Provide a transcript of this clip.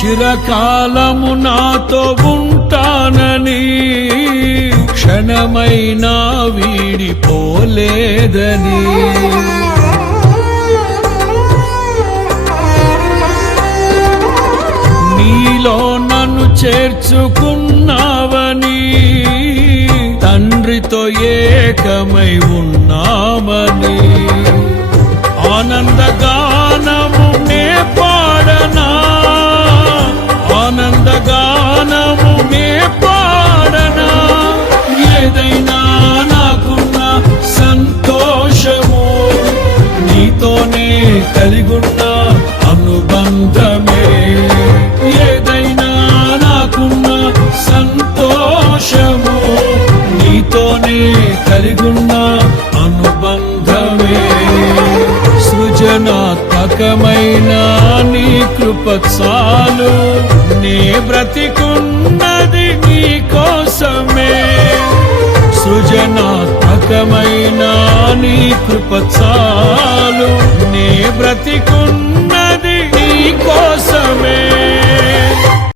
చిరకాలము నాతో ఉంటానని క్షణమైనా వీడిపోలేదని నీలో నన్ను చేర్చుకున్నావని తండ్రితో ఏకమై ఉన్నామని ఆనందగానము నే పాడనా ఆనందగానము నే పాడనా ఏదైనా నాకున్న సంతోషము నీతోనే కలిగున్న అనుబంధమే ఏదైనా నాకున్న సంతోషము నీతోనే కలిగున్న అనుబంధమే సృజనాత్మకమైన నీ కృప చాలు నే బ్రతికున్నది నీ కోసమే సృజనాత్మకమైన నీ కృప చాలు నే బ్రతికున్నది నీ కోసమే